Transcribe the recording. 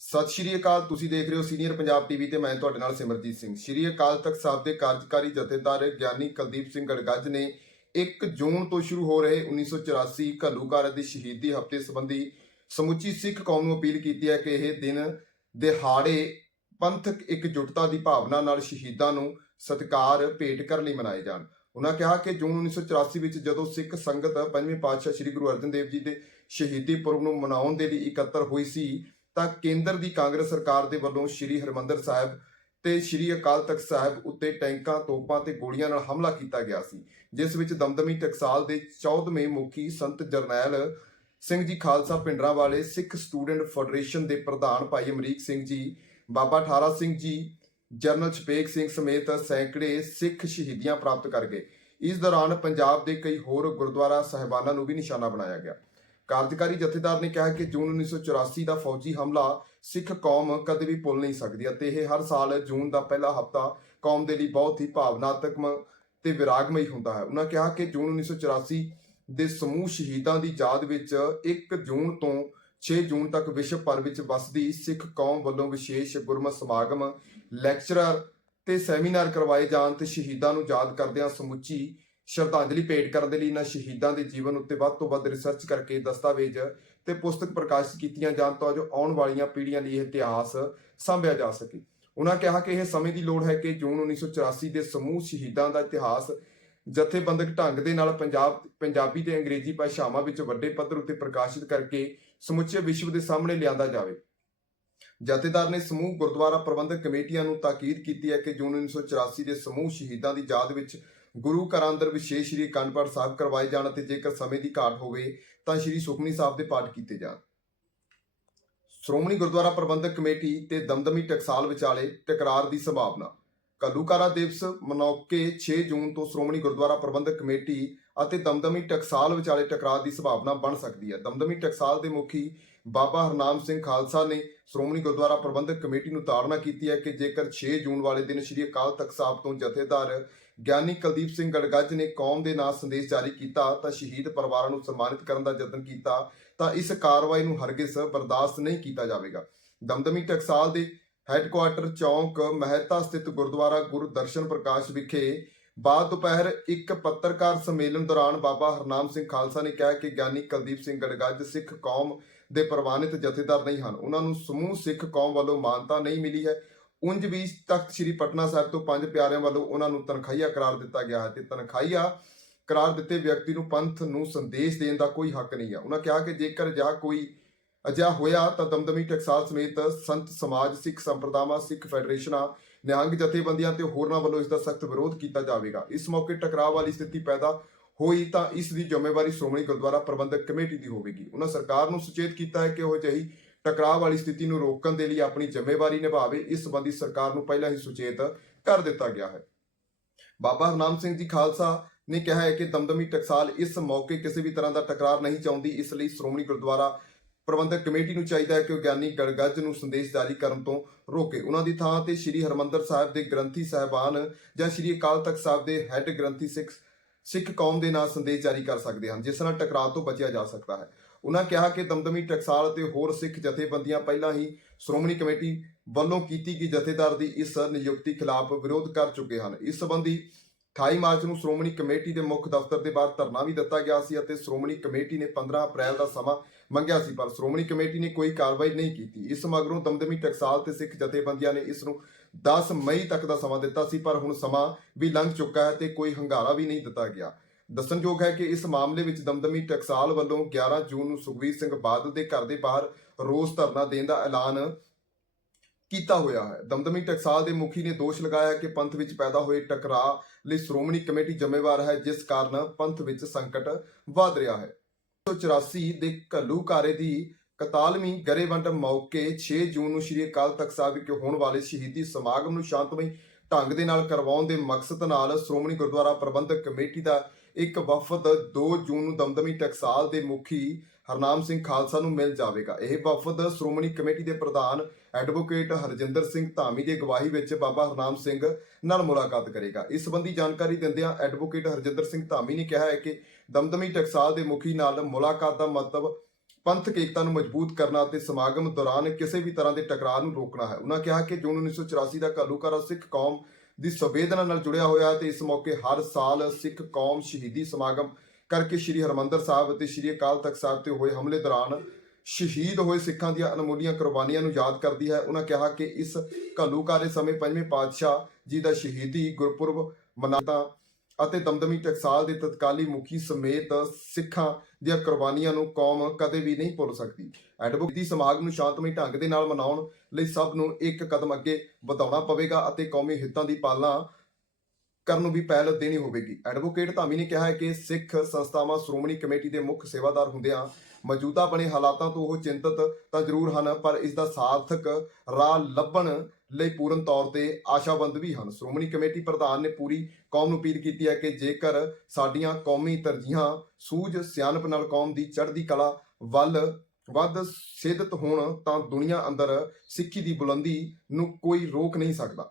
ਸਤਿ ਸ਼੍ਰੀ ਅਕਾਲ, ਤੁਸੀਂ ਦੇਖ ਰਹੇ ਹੋ ਸੀਨੀਅਰ ਪੰਜਾਬ ਟੀਵੀ ਤੇ ਮੈਂ ਤੁਹਾਡੇ ਨਾਲ ਸਿਮਰਜੀਤ ਸਿੰਘ। ਸ਼੍ਰੀ ਅਕਾਲ ਤਖਤ ਸਾਹਿਬ ਦੇ ਕਾਰਜਕਾਰੀ ਜਥੇਦਾਰ ਗਿਆਨੀ ਕੁਲਦੀਪ ਸਿੰਘ ਗੜਗੱਜ ਨੇ 1 ਜੂਨ ਤੋਂ ਸ਼ੁਰੂ ਹੋ ਰਹੇ 1984 ਘੱਲੂਘਾਰੇ ਦੀ ਸ਼ਹੀਦੀ ਹਫ਼ਤੇ ਸੰਬੰਧੀ ਸਮੁੱਚੀ ਸਿੱਖ ਕੌਮ ਨੂੰ ਅਪੀਲ ਕੀਤੀ ਹੈ ਕਿ ਇਹ ਦਿਨ ਦਿਹਾੜੇ ਪੰਥਕ ਇਕਜੁੱਟਤਾ ਦੀ ਭਾਵਨਾ ਨਾਲ ਸ਼ਹੀਦਾਂ ਨੂੰ ਸਤਿਕਾਰ ਭੇਟ ਕਰਨ ਲਈ ਮਨਾਏ ਜਾਣ। ਉਹਨਾਂ ਕਿਹਾ ਕਿ ਜੂਨ 1984 ਵਿੱਚ ਜਦੋਂ ਸਿੱਖ ਸੰਗਤ ਪੰਜਵੇਂ ਪਾਤਸ਼ਾਹ ਸ੍ਰੀ ਗੁਰੂ ਅਰਜਨ ਦੇਵ ਜੀ ਦੇ ਸ਼ਹੀਦੀ ਪੁਰਬ ਨੂੰ ਮਨਾਉਣ ਦੇ ਲਈ ਇਕੱਤਰ ਹੋਈ ਸੀ ਤਾਂ ਕੇਂਦਰ ਦੀ ਕਾਂਗਰਸ ਸਰਕਾਰ ਦੇ ਵੱਲੋਂ ਸ੍ਰੀ ਹਰਮੰਦਰ ਸਾਹਿਬ ਤੇ ਸ੍ਰੀ ਅਕਾਲ ਤਖਤ ਸਾਹਿਬ ਉੱਤੇ ਟੈਂਕਾਂ, ਤੋਪਾਂ ਤੇ ਗੋਲੀਆਂ ਨਾਲ ਹਮਲਾ ਕੀਤਾ ਗਿਆ ਸੀ, ਜਿਸ ਵਿੱਚ ਦਮਦਮੀ ਟਕਸਾਲ ਦੇ 14ਵੇਂ ਮੁਖੀ ਸੰਤ ਜਰਨੈਲ ਸਿੰਘ ਜੀ ਖਾਲਸਾ ਪਿੰਡਰਾਂ ਵਾਲੇ ਸਿੱਖ ਸਟੂਡੈਂਟ ਫੈਡਰੇਸ਼ਨ ਦੇ ਪ੍ਰਧਾਨ ਭਾਈ ਅਮਰੀਕ ਸਿੰਘ ਜੀ, ਬਾਬਾ ਠਾਰਾ ਸਿੰਘ ਜੀ ਜਰਨਲ ਛਪੇਕ ਸਿੰਘ ਸਮੇਤ ਸੈਂਕੜੇ ਸਿੱਖ ਸ਼ਹੀਦੀਆਂ ਪ੍ਰਾਪਤ ਕਰ ਗਏ। ਇਸ ਦੌਰਾਨ ਪੰਜਾਬ ਦੇ ਕਈ ਹੋਰ ਗੁਰਦੁਆਰਾ ਸਾਹਿਬਾਨਾਂ ਨੂੰ ਵੀ ਨਿਸ਼ਾਨਾ ਬਣਾਇਆ ਗਿਆ। ਕਾਰਜਕਾਰੀ ਜਥੇਦਾਰ ਨੇ ਕਿਹਾ ਕਿ ਜੂਨ 1984 ਦਾ ਫੌਜੀ ਹਮਲਾ ਸਿੱਖ ਕੌਮ ਕਦੇ ਵੀ ਭੁੱਲ ਨਹੀਂ ਸਕਦੀ ਅਤੇ ਇਹ ਹਰ ਸਾਲ ਜੂਨ ਦਾ ਪਹਿਲਾ ਹਫਤਾ ਕੌਮ ਦੇ ਲਈ ਬਹੁਤ ਹੀ ਭਾਵਨਾਤਮਕ ਤੇ ਵਿਰਾਗਮਈ ਹੁੰਦਾ ਹੈ। ਉਹਨਾਂ ਕਿਹਾ ਕਿ ਜੂਨ 1984 ਦੇ ਸਮੂਹ ਸ਼ਹੀਦਾਂ ਦੀ ਯਾਦ ਵਿੱਚ 1 ਜੂਨ ਤੋਂ 6 ਜੂਨ ਤੱਕ ਵਿਸ਼ਵ ਭਰ ਵਿੱਚ ਵਸਦੀ ਸਿੱਖ ਕੌਮ ਵੱਲੋਂ ਵਿਸ਼ੇਸ਼ ਗੁਰਮਤਿ ਸਮਾਗਮ, ਲੈਕਚਰਰ ਤੇ ਸੈਮੀਨਾਰ ਕਰਵਾਏ ਜਾਣ ਤੇ ਸ਼ਹੀਦਾਂ ਨੂੰ ਯਾਦ ਕਰਦਿਆਂ ਸਮੁੱਚੀ ਸ਼ਰਧਾਂਜਲੀ ਭੇਟ ਕਰਨ ਦੇ ਲਈ ਇਹਨਾਂ ਸ਼ਹੀਦਾਂ ਦੇ ਜੀਵਨ ਉੱਤੇ ਵੱਧ ਤੋਂ ਵੱਧ ਰਿਸਰਚ ਕਰਕੇ ਦਸਤਾਵੇਜ਼ ਤੇ ਪੁਸਤਕ ਪ੍ਰਕਾਸ਼ਿਤ ਕੀਤੀਆਂ ਜਾਣ ਤਾਂ ਜੋ ਆਉਣ ਵਾਲੀਆਂ ਪੀੜ੍ਹੀਆਂ ਲਈ ਇਹ ਇਤਿਹਾਸ ਸਾਂਭਿਆ ਜਾ ਸਕੇ। ਉਹਨਾਂ ਕਿਹਾ ਕਿ ਇਹ ਸਮੇਂ ਦੀ ਲੋੜ ਹੈ ਕਿ ਜੂਨ 1984 ਦੇ ਸਮੂਹ ਸ਼ਹੀਦਾਂ ਦਾ ਇਤਿਹਾਸ ਜਥੇਬੰਦਕ ਢੰਗ ਦੇ ਨਾਲ ਪੰਜਾਬ, ਪੰਜਾਬੀ ਤੇ ਅੰਗਰੇਜ਼ੀ ਭਾਸ਼ਾਵਾਂ ਵਿੱਚ ਵੱਡੇ ਪੱਧਰ ਉੱਤੇ ਪ੍ਰਕਾਸ਼ਿਤ ਕਰਕੇ ਸਮੁੱਚੇ ਵਿਸ਼ਵ ਦੇ ਸਾਹਮਣੇ ਲਿਆਂਦਾ ਜਾਵੇ। ਜਥੇਦਾਰ ਨੇ ਸਮੂਹ ਗੁਰਦੁਆਰਾ ਪ੍ਰਬੰਧਕ ਕਮੇਟੀਆਂ ਨੂੰ ਤਾਕੀਦ ਕੀਤੀ ਹੈ ਕਿ ਜੂਨ 1984 ਦੇ ਸਮੂਹ ਸ਼ਹੀਦਾਂ ਦੀ ਯਾਦ ਵਿੱਚ ਗੁਰੂ ਘਰਾਂ ਅੰਦਰ ਵਿਸ਼ੇਸ਼ ਸ੍ਰੀ ਅਖੰਡ ਪਾਠ ਸਾਹਿਬ ਕਰਵਾਏ ਜਾਣ ਅਤੇ ਜੇਕਰ ਸਮੇਂ ਦੀ ਘਾਟ ਹੋਵੇ, ਤਾਂ ਸ੍ਰੀ ਸੁਖਮਨੀ ਸਾਹਿਬ ਦੇ ਪਾਠ ਕੀਤੇ ਜਾਣ। ਸ਼੍ਰੋਮਣੀ ਗੁਰਦੁਆਰਾ ਪ੍ਰਬੰਧਕ ਕਮੇਟੀ ਤੇ ਦਮਦਮੀ ਟਕਸਾਲ ਵਿਚਾਲੇ ਟਕਰਾਰ ਦੀ ਸੰਭਾਵਨਾ। ਕੱਲੂਕਾਰਾ ਦਿਵਸ ਮਨੌਕੇ 6 ਜੂਨ ਤੋਂ ਸ਼੍ਰੋਮਣੀ ਗੁਰਦੁਆਰਾ ਪ੍ਰਬੰਧਕ ਕਮੇਟੀ ਅਤੇ ਦਮਦਮੀ ਟਕਸਾਲ ਵਿਚਾਲੇ ਟਕਰਾਰ ਦੀ ਸੰਭਾਵਨਾ ਬਣ ਸਕਦੀ ਹੈ। ਦਮਦਮੀ ਟਕਸਾਲ ਦੇ ਮੁਖੀ ਬਾਬਾ ਹਰਨਾਮ ਸਿੰਘ ਖਾਲਸਾ ਨੇ ਸ਼੍ਰੋਮਣੀ ਗੁਰਦੁਆਰਾ ਪ੍ਰਬੰਧਕ ਕਮੇਟੀ ਨੂੰ ਤਾੜਨਾ ਕੀਤੀ ਹੈ ਕਿ ਜੇਕਰ 6 ਜੂਨ ਵਾਲੇ ਦਿਨ ਸ੍ਰੀ ਅਕਾਲ ਤਖਤ ਸਾਹਿਬ ਤੋਂ ਜਥੇਦਾਰ ਗਿਆਨੀ ਕੁਲਦੀਪ ਸਿੰਘ ਗੜਗੱਜ ਨੇ ਕੌਮ ਦੇ ਨਾਂ ਸੰਦੇਸ਼ ਜਾਰੀ ਕੀਤਾ ਤਾਂ ਸ਼ਹੀਦ ਪਰਿਵਾਰਾਂ ਨੂੰ ਸਨਮਾਨਿਤ ਕਰਨ ਦਾ ਯਤਨ ਕੀਤਾ ਤਾਂ ਇਸ ਕਾਰਵਾਈ ਨੂੰ ਹਰਗਿਜ਼ ਬਰਦਾਸ਼ਤ ਨਹੀਂ ਕੀਤਾ ਜਾਵੇਗਾ। ਦਮਦਮੀ ਟਕਸਾਲ ਦੇ ਹੈੱਡਕੁਆਰਟਰ ਚੌਂਕ ਮਹਿਤਾ ਸਥਿਤ ਗੁਰਦੁਆਰਾ ਗੁਰੂ ਦਰਸ਼ਨ ਪ੍ਰਕਾਸ਼ ਵਿਖੇ ਬਾਅਦ ਦੁਪਹਿਰ ਇੱਕ ਪੱਤਰਕਾਰ ਸੰਮੇਲਨ ਦੌਰਾਨ ਬਾਬਾ ਹਰਨਾਮ ਸਿੰਘ ਖਾਲਸਾ ਨੇ ਕਿਹਾ ਕਿ ਗਿਆਨੀ ਕੁਲਦੀਪ ਸਿੰਘ ਗੜਗੱਜ ਸਿੱਖ ਕੌਮ ਦੇ ਪ੍ਰਵਾਨਿਤ ਜਥੇਦਾਰ ਨਹੀਂ ਹਨ। ਉਹਨਾਂ ਨੂੰ ਸਮੂਹ ਸਿੱਖ ਕੌਮ ਵੱਲੋਂ ਮਾਨਤਾ ਨਹੀਂ ਮਿਲੀ ਹੈ। ਉਂਝ ਵੀ ਤਖਤ ਸ੍ਰੀ ਪਟਨਾ ਸਾਹਿਬ ਤੋਂ ਪੰਜ ਪਿਆਰਿਆਂ ਵੱਲੋਂ ਉਹਨਾਂ ਨੂੰ ਤਨਖਾਹੀਆ ਕਰਾਰ ਦਿੱਤਾ ਗਿਆ ਹੈ ਤੇ ਤਨਖਾਹੀਆ ਕਰਾਰ ਦਿੱਤੇ ਵਿਅਕਤੀ ਨੂੰ ਪੰਥ ਨੂੰ ਸੰਦੇਸ਼ ਦੇਣ ਦਾ ਕੋਈ ਹੱਕ ਨਹੀਂ ਹੈ। ਉਹਨਾਂ ਕਿਹਾ ਕਿ ਜੇਕਰ ਜਾਂ ਕੋਈ ਅਜਿਹਾ ਹੋਇਆ ਤਾਂ ਦਮਦਮੀ ਟਕਸਾਲ ਸਮੇਤ ਸੰਤ ਸਮਾਜ, ਸਿੱਖ ਸੰਪਰਦਾਵਾਂ, ਸਿੱਖ ਫੈਡਰੇਸ਼ਨਾਂ, ਨਿਹੰਗ ਜਥੇਬੰਦੀਆਂ ਤੇ ਹੋਰਨਾਂ ਵੱਲੋਂ ਇਸ ਦਾ ਸਖਤ ਵਿਰੋਧ ਕੀਤਾ ਜਾਵੇਗਾ। ਇਸ ਮੌਕੇ ਟਕਰਾਅ ਵਾਲੀ ਸਥਿਤੀ ਪੈਦਾ ਹੋਈ ਤਾਂ ਇਸ ਦੀ ਜ਼ਿੰਮੇਵਾਰੀ ਸ਼੍ਰੋਮਣੀ ਗੁਰਦੁਆਰਾ ਪ੍ਰਬੰਧਕ ਕਮੇਟੀ ਦੀ ਹੋਵੇਗੀ। ਉਹਨਾਂ ਸਰਕਾਰ ਨੂੰ ਸੁਚੇਤ ਕੀਤਾ ਹੈ ਕਿ ਉਹ ਅਜਿਹੀ ਟਕਰਾਅ ਵਾਲੀ ਸਥਿਤੀ ਨੂੰ ਰੋਕਣ ਦੇ ਲਈ ਆਪਣੀ ਜ਼ਿੰਮੇਵਾਰੀ ਨਿਭਾਵੇ, ਇਸ ਸੰਬੰਧੀ ਸਰਕਾਰ ਨੂੰ ਪਹਿਲਾਂ ਹੀ ਸੁਚੇਤ ਕਰ ਦਿੱਤਾ ਗਿਆ ਹੈ। ਬਾਬਾ ਹਰਨਾਮ ਸਿੰਘ ਜੀ ਖਾਲਸਾ ਨੇ ਕਿਹਾ ਹੈ ਕਿ ਦਮਦਮੀ ਟਕਸਾਲ ਇਸ ਮੌਕੇ ਕਿਸੇ ਵੀ ਤਰ੍ਹਾਂ ਦਾ ਟਕਰਾਰ ਨਹੀਂ ਚਾਹੁੰਦੀ, ਇਸ ਲਈ ਸ਼੍ਰੋਮਣੀ ਗੁਰਦੁਆਰਾ ਪ੍ਰਬੰਧਕ ਕਮੇਟੀ ਨੂੰ ਚਾਹੀਦਾ ਹੈ ਕਿ ਉਹ ਗਿਆਨੀ ਗੜਗੱਜ ਨੂੰ ਸੰਦੇਸ਼ ਜਾਰੀ ਕਰਨ ਤੋਂ ਰੋਕੇ। ਉਹਨਾਂ ਦੀ ਥਾਂ ਤੇ ਸ੍ਰੀ ਹਰਮੰਦਰ ਸਾਹਿਬ ਦੇ ਗ੍ਰੰਥੀ ਸਾਹਿਬਾਨ ਜਾਂ ਸ੍ਰੀ ਅਕਾਲ ਤਖਤ ਸਾਹਿਬ ਦੇ ਹੈੱਡ ਗ੍ਰੰਥੀ ਸਿੱਖ ਸਿੱਖ ਕੌਮ ਦੇ ਨਾਲ ਸੰਦੇਸ਼ ਜਾਰੀ ਕਰ ਸਕਦੇ ਹਨ, ਜਿਸ ਨਾਲ ਟਕਰਾਅ ਤੋਂ ਬਚਿਆ ਜਾ ਸਕਦਾ ਹੈ। ਉਹਨਾਂ ਕਿਹਾ ਕਿ ਦਮਦਮੀ ਟਕਸਾਲ ਅਤੇ ਹੋਰ ਸਿੱਖ ਜਥੇਬੰਦੀਆਂ ਪਹਿਲਾਂ ਹੀ ਸ਼੍ਰੋਮਣੀ ਕਮੇਟੀ ਵੱਲੋਂ ਕੀਤੀ ਗਈ ਜਥੇਦਾਰ ਦੀ ਇਸ ਨਿਯੁਕਤੀ ਖਿਲਾਫ ਵਿਰੋਧ ਕਰ ਚੁੱਕੇ ਹਨ। ਇਸ ਸੰਬੰਧੀ 28 ਮਾਰਚ ਨੂੰ ਸ਼੍ਰੋਮਣੀ ਕਮੇਟੀ ਦੇ ਮੁੱਖ ਦਫ਼ਤਰ ਦੇ ਬਾਹਰ ਧਰਨਾ ਵੀ ਦਿੱਤਾ ਗਿਆ ਸੀ ਅਤੇ ਸ਼੍ਰੋਮਣੀ ਕਮੇਟੀ ਨੇ 15 ਅਪ੍ਰੈਲ ਦਾ ਸਮਾਂ ਮੰਗਿਆ ਸੀ, ਪਰ ਸ਼੍ਰੋਮਣੀ ਕਮੇਟੀ ਨੇ ਕੋਈ ਕਾਰਵਾਈ ਨਹੀਂ ਕੀਤੀ। ਇਸ ਮਗਰੋਂ ਦਮਦਮੀ ਟਕਸਾਲ ਤੇ ਸਿੱਖ ਜਥੇਬੰਦੀਆਂ ਨੇ ਇਸ ਨੂੰ 10 ਮਈ ਤੱਕ ਦਾ ਸਮਾਂ ਦਿੱਤਾ ਸੀ, ਪਰ ਹੁਣ ਸਮਾਂ ਵੀ ਲੰਘ ਚੁੱਕਾ ਹੈ ਤੇ ਕੋਈ ਹੰਗਾਰਾ ਵੀ ਨਹੀਂ ਦਿੱਤਾ ਗਿਆ। ਦੱਸਣਯੋਗ ਹੈ ਕਿ ਇਸ ਮਾਮਲੇ ਵਿੱਚ ਦਮਦਮੀ ਟਕਸਾਲ ਵੱਲੋਂ 11 ਜੂਨ ਨੂੰ ਸੁਖਵੀਰ ਸਿੰਘ ਬਾਦਲ ਦੇ ਘਰ ਦੇ ਬਾਹਰ ਰੋਸ ਧਰਨਾ ਦੇਣ ਦਾ ਐਲਾਨ ਕੀਤਾ ਹੋਇਆ ਹੈ। ਦਮਦਮੀ ਟਕਸਾਲ ਦੇ ਮੁਖੀ ਨੇ ਦੋਸ਼ ਲਗਾਇਆ ਕਿ ਪੰਥ ਵਿੱਚ ਪੈਦਾ ਹੋਏ ਟਕਰਾਅ ਲਈ ਸ਼੍ਰੋਮਣੀ ਕਮੇਟੀ ਜ਼ਿੰਮੇਵਾਰ ਹੈ, ਜਿਸ ਕਾਰਨ ਪੰਥ ਵਿੱਚ ਸੰਕਟ ਵਧ ਰਿਹਾ ਹੈ। 1984 ਦੇ ਘੱਲੂਕਾਰੇ ਦੀ 41ਵੀਂ ਗਰੇਵੰਡ ਮੌਕੇ 6 ਜੂਨ ਨੂੰ ਸ੍ਰੀ ਅਕਾਲ ਤਖਤ ਸਾਹਿਬ ਵਿਖੇ ਹੋਣ ਵਾਲੇ ਸ਼ਹੀਦੀ ਸਮਾਗਮ ਨੂੰ ਸ਼ਾਂਤਮਈ ਢੰਗ ਦੇ ਨਾਲ ਕਰਵਾਉਣ ਦੇ ਮਕਸਦ ਨਾਲ ਸ਼੍ਰੋਮਣੀ ਗੁਰਦੁਆਰਾ ਪ੍ਰਬੰਧਕ ਕਮੇਟੀ ਦਾ ਇੱਕ ਵਫਦ 2 ਜੂਨ ਨੂੰ ਦਮਦਮੀ ਟਕਸਾਲ ਦੇ ਮੁਖੀ ਹਰਨਾਮ ਸਿੰਘ ਖਾਲਸਾ ਨੂੰ ਮਿਲ ਜਾਵੇਗਾ। ਇਹ ਵਫਦ ਸ਼੍ਰੋਮਣੀ ਕਮੇਟੀ ਦੇ ਪ੍ਰਧਾਨ ਐਡਵੋਕੇਟ ਹਰਜਿੰਦਰ ਸਿੰਘ ਧਾਮੀ ਦੀ ਅਗਵਾਈ ਵਿੱਚ ਬਾਬਾ ਹਰਨਾਮ ਸਿੰਘ ਨਾਲ ਮੁਲਾਕਾਤ ਕਰੇਗਾ। ਇਸ ਸੰਬੰਧੀ ਜਾਣਕਾਰੀ ਦਿੰਦਿਆਂ ਐਡਵੋਕੇਟ ਹਰਜਿੰਦਰ ਸਿੰਘ ਧਾਮੀ ਨੇ ਕਿਹਾ ਹੈ ਕਿ ਦਮਦਮੀ ਟਕਸਾਲ ਦੇ ਮੁਖੀ ਨਾਲ ਮੁਲਾਕਾਤ ਦਾ ਮਤਲਬ ਪੰਥਕ ਏਕਤਾ ਨੂੰ ਮਜ਼ਬੂਤ ਕਰਨਾ ਅਤੇ ਸਮਾਗਮ ਦੌਰਾਨ ਕਿਸੇ ਵੀ ਤਰ੍ਹਾਂ ਦੇ ਟਕਰਾਅ ਨੂੰ ਰੋਕਣਾ ਹੈ। ਉਹਨਾਂ ਕਿਹਾ ਕਿ ਜੂਨ 1984 ਦਾ ਘੱਲੂਘਾਰਾ ਸਿੱਖ ਕੌਮ ਦੀ ਸੰਵੇਦਨਾ ਨਾਲ ਜੁੜਿਆ ਹੋਇਆ ਤੇ ਇਸ ਮੌਕੇ ਹਰ ਸਾਲ ਸਿੱਖ ਕੌਮ ਸ਼ਹੀਦੀ ਸਮਾਗਮ ਕਰਕੇ ਸ੍ਰੀ ਹਰਮੰਦਰ ਸਾਹਿਬ ਅਤੇ ਸ੍ਰੀ ਅਕਾਲ ਤਖਤ ਸਾਹਿਬ ਤੇ ਹੋਏ ਹਮਲੇ ਦੌਰਾਨ ਸ਼ਹੀਦ ਹੋਏ ਸਿੱਖਾਂ ਦੀਆਂ ਅਨਮੋਲੀਆਂ ਕੁਰਬਾਨੀਆਂ ਨੂੰ ਯਾਦ ਕਰਦੀ ਹੈ। ਉਹਨਾਂ ਕਿਹਾ ਕਿ ਇਸ ਘੱਲੂਕਾਰੇ ਸਮੇਂ ਪੰਜਵੇਂ ਪਾਤਸ਼ਾਹ ਜੀ ਦਾ ਸ਼ਹੀਦੀ ਗੁਰਪੁਰਬ ਮਨਾਤਾ ਅਤੇ ਦਮਦਮੀ ਟਕਸਾਲ ਦੇ ਤਤਕਾਲੀ ਮੁਖੀ ਸਮੇਤ ਸਿੱਖਾਂ ਦੀਆਂ ਕੁਰਬਾਨੀਆਂ ਨੂੰ ਕੌਮ ਕਦੇ ਵੀ ਨਹੀਂ ਭੁੱਲ ਸਕਦੀ। ਐਡਵੋਕੇਟੀ ਸਮਾਗਮ ਨੂੰ ਸ਼ਾਂਤਮਈ ਢੰਗ ਦੇ ਨਾਲ ਮਨਾਉਣ ਲਈ ਸਭ ਨੂੰ ਇੱਕ ਕਦਮ ਅੱਗੇ ਵਧਾਉਣਾ ਪਵੇਗਾ ਅਤੇ ਕੌਮੀ ਹਿੱਤਾਂ ਦੀ ਪਾਲਣਾ ਕਰਨ ਨੂੰ ਵੀ ਪਹਿਲ ਦੇਣੀ ਹੋਵੇਗੀ। ਐਡਵੋਕੇਟ ਧਾਮੀ ਨੇ ਕਿਹਾ ਹੈ ਕਿ ਸਿੱਖ ਸੰਸਥਾਵਾਂ, ਸ਼੍ਰੋਮਣੀ ਕਮੇਟੀ ਦੇ ਮੁੱਖ ਸੇਵਾਦਾਰ ਹੁੰਦਿਆਂ ਮੌਜੂਦਾ ਬਣੇ ਹਾਲਾਤਾਂ ਤੋਂ ਉਹ ਚਿੰਤਤ ਤਾਂ ਜ਼ਰੂਰ ਹਨ, ਪਰ ਇਸ ਦਾ ਸਾਰਥਕ ਰਾਹ ਲੱਭਣ ਲਈ ਪੂਰਨ ਤੌਰ ਤੇ ਆਸ਼ਾਵੰਦ ਵੀ ਹਨ। ਸ਼੍ਰੋਮਣੀ ਕਮੇਟੀ ਪ੍ਰਧਾਨ ਨੇ ਪੂਰੀ ਕੌਮ ਨੂੰ ਅਪੀਲ ਕੀਤੀ ਹੈ ਕਿ ਜੇਕਰ ਸਾਡੀਆਂ ਕੌਮੀ ਤਰਜੀਹਾਂ ਸੂਝ, ਸਿਆਣਪ ਨਾਲ ਕੌਮ ਦੀ ਚੜ੍ਹਦੀ ਕਲਾ ਵੱਲ ਵੱਧ ਸਿੱਧਤ ਹੋਣ ਤਾਂ ਦੁਨੀਆ ਅੰਦਰ ਸਿੱਖੀ ਦੀ ਬੁਲੰਦੀ ਨੂੰ ਕੋਈ ਰੋਕ ਨਹੀਂ ਸਕਦਾ।